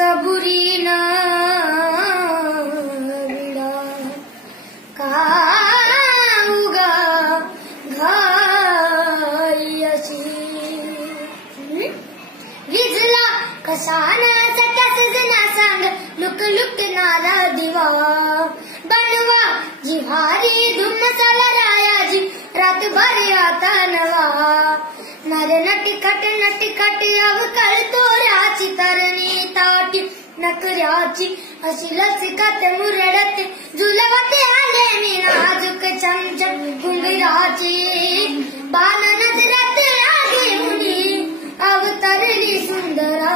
सबुरीन विडा काऊगा घाई अशी विजला कशाना सकस जना सांग लुक लुक नारा दिवा बनवा जिहारी धुम मसाला रायाजी रात भर आता नवा नर नटिखट अवकल तोऱ्याची तरणी ताटी नकऱ्याची अशी लचकत मुरडत झुलवत आले मी नाजूक चमचम घुंगराची बाण नजरात आली मुनी अवतरली सुंदरा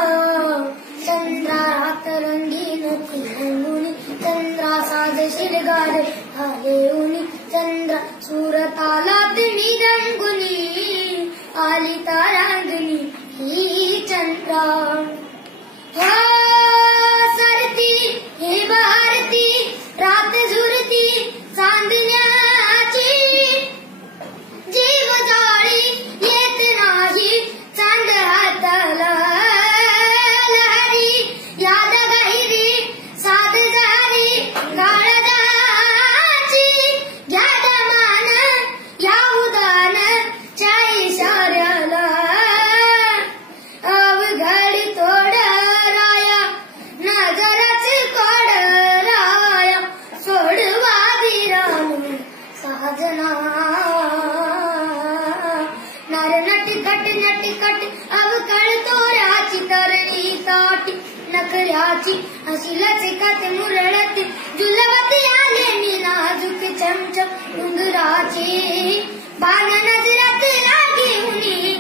चंद्रात रंगीन रंगुनी चंद्रा साजशील गार आले उनी चंद्र सुरतालात मी रंगुनी आली तारांगणी ही चंद्रा सरती हे भारती रात झुरती चांदण्याची जीव जाळी येत नाही चांद हाताला लहरी याद गहिरी साध जारी गाळदाची घ्याद मान या उदान च्या इशाऱ्याला अवघड तोड राया नजरच कोड राया सोडवा विराम साजना नर नटिखट अवकळ तोऱ्याची तरणी ताटी नकऱ्याची अशी लचकत मुरडत झुलवत आले मी नाजूक चमचम घुंगराची बाण नजरात लागी उनी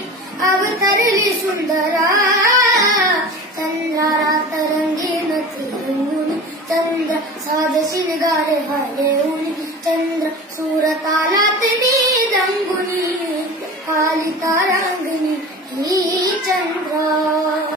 अवतरली सुंदरा चंद्रात रंगीन रंगुनी चंद्र साध शिनगार हाले उनी